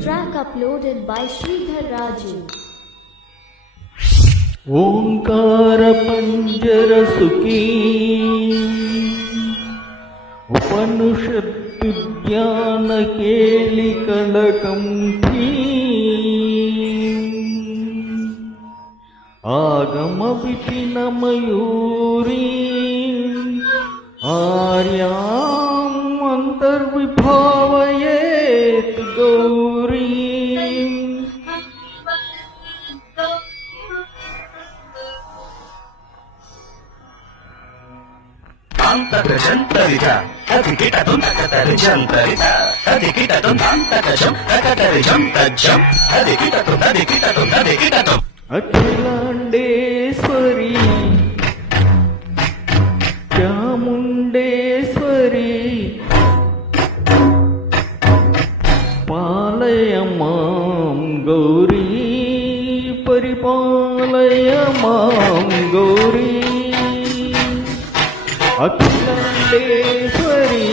Track uploaded by Sridhar Raju. ఓంకార పంజర సుఖీ ఉపనిషత్ విజ్ఞాన కేళికలకంఠీ ఆగమ విపిన మయూరీ ఆర్యాం అంతర్విభావయేత్ గౌరీ అంతరిత అధికిటం తకతరిజంతరిత అధికిటం అంతకశం తకతరిజం తజ్జం అధికిటం అఖిలాండేశ్వరి చాముండేశ్వరి పాలయ మాం గౌరీ పరిపాలయ మాం గౌరీ అఖిలాండేశ్వరి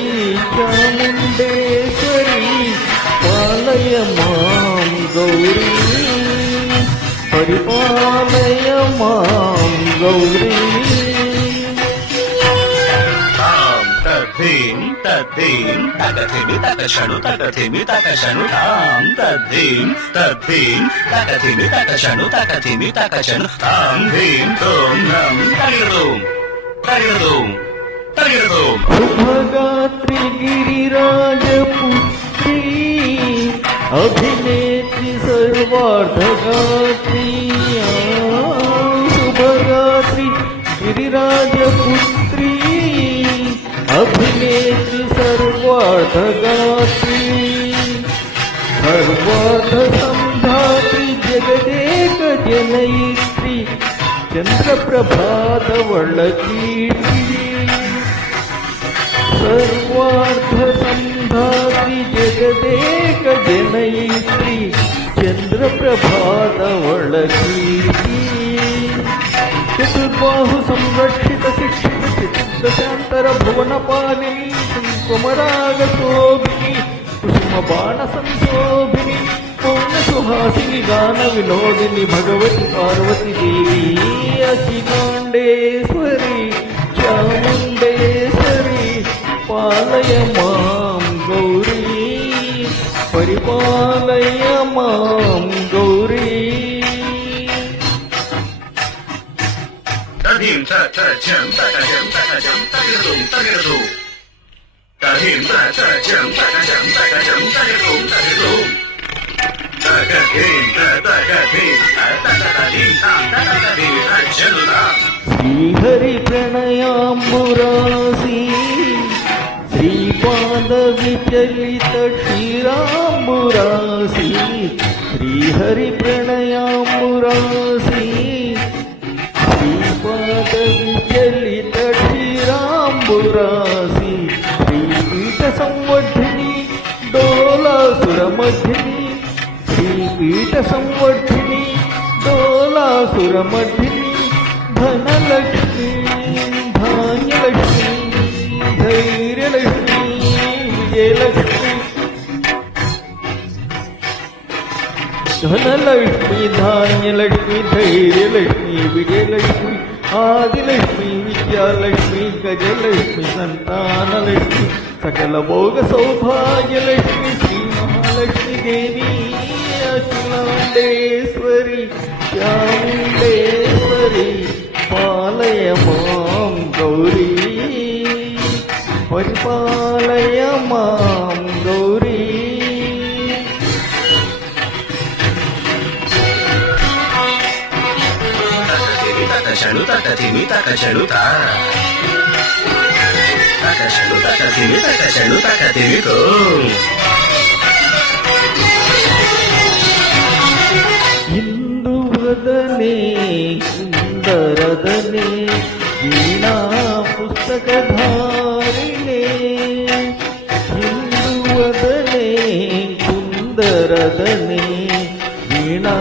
చాముండేశ్వరి పాలయ మాం గౌరీ పరిపాలయ మాం గౌరీ తద్ధీం తద్ధీం తగతిమి తకషణు తగతిమి తకషణు తాం తద్ధీం తద్ధీం తగతిమి తకషణు తగతిమి తకషణు తాం ధీం తోం నం తగిరదోం తగిరదోం తగిరదోం శుభగాత్రి గిరిరాజపుత్రీ అభినేత్రి సర్వార్థగాత్రి శుభగాత్రి గిరిరాజపుత్రీ అభినేత్రి సర్వార్థగాత్రి సర్వార్థ సంధాత్రి జగదేక జనయిత్రి చంద్రప్రభాతవళకీర్తి సర్వార్థ సంధాత్రి జగదేక జనయిత్రి చంద్రప్రభాతవళకీర్తి చతుర్బాహు సంరక్షిత శిక్షిత చిత్తశాంతర భువన పాలిని కుమరాగ శోభిని కుసుమ బాణ సంశోభిని పౌన సుహాసిని గాన వినోదిని భగవతి పార్వతి దేవి అఖిలాండేశ్వరి చాముండేశ్వరి పాలయ మాం గౌరీ పరిపాలయ మాం గౌరీ తధీం తజం తకజం తకజం తగిరదోం తగిరదోం తధీం తజం తకజం తకజం తగిరదోం తగిరదోం తగధీం తగధీం తగధీం తగధీం అజ్జలుదాం శ్రీహరి ప్రణయాంబురాసి శ్రీపాద విచలిత క్షీరాంబురాసి శ్రీహరి ప్రణయాంబురాసి శ్రీపాద విచలిత క్షీరాంబురాసి శ్రీపీఠ సంవర్ధిని డోలాసురమధ్యని శ్రీపీఠ సంవర్ధిని డోలాసురమధ్యని ధనలక్ష్మీ ధాన్యలక్ష్మీ ధైర్యలక్ష్మీ విజయలక్ష్మీ ధనలక్ష్మీ ధాన్యలక్ష్మీ ధైర్యలక్ష్మీ విజయలక్ష్మీ ఆదిలక్ష్మీ విద్యాలక్ష్మీ గజలక్ష్మీ సంతానలక్ష్మీ సకల భోగ సౌభాగ్యలక్ష్మీ శ్రీ మహాలక్ష్మీ దేవి అఖిలాండేశ్వరి చాముండేశ్వరి పాలయ మాం గౌరీ పరిపాలయ మాం గౌరీ తకషణు తకతిమి తకషణు తా తకషణు తకతిమి తకషణు తకతిమి తో ఇందువదనే కుందరదనే వీణా పుస్తకధారిణే ఇందువదనే కుందరదనే వీణా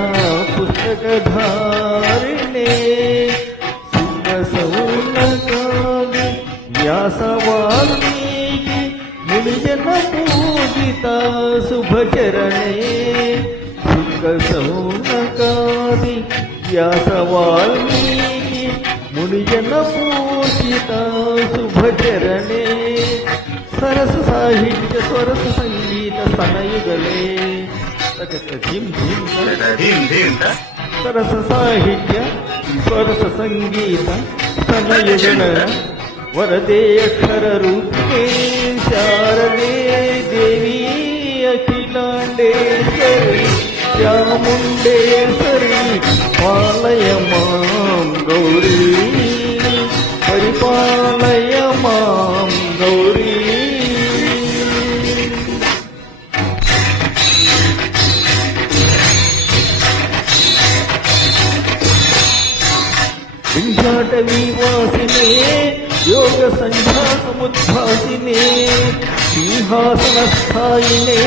పుస్తకధారిణే సుఖసౌనకాలి వ్యాసవాల్మీకి మునిజన పూజిత శుభచరణే సౌనకాది వ్యాస వాల్మీకి మునిజన పూజిత శుభచరణే సరస సాహిత్య స్వరస సంగీత స్తనయుగలే ధీం ధీం త సరస సాహిత్య స్వరస సంగీత స్తనయుగల వరదే అక్షర రూపే శారదే దేవి అఖిలాండేశ్వరి చాముండేశ్వరి పాలయ మాం గౌరీ పరిపాలయ మాం గౌరీ వింధ్యాటవీవాసినే యోగ సంధ్యా సముద్భాసినే సింహాసనస్థాయినే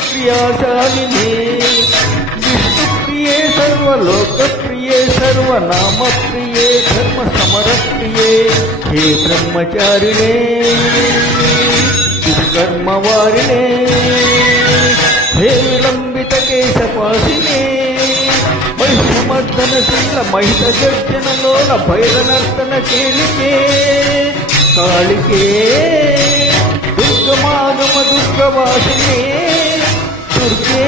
ప్రియాశాలినే విష్ణుప్రియే సర్వలోకప్రియే సర్వనామప్రియే ధర్మ సమరప్రియే హే బ్రహ్మచారిణే దుష్కర్మవారిణే హే విలంబిత కేశపాసినే మహిమర్దనశీల మహిత గర్జనలోన భైరనర్తన కేళికే కాళికే దుర్గమాగమ దుర్గవాసినే దుర్గే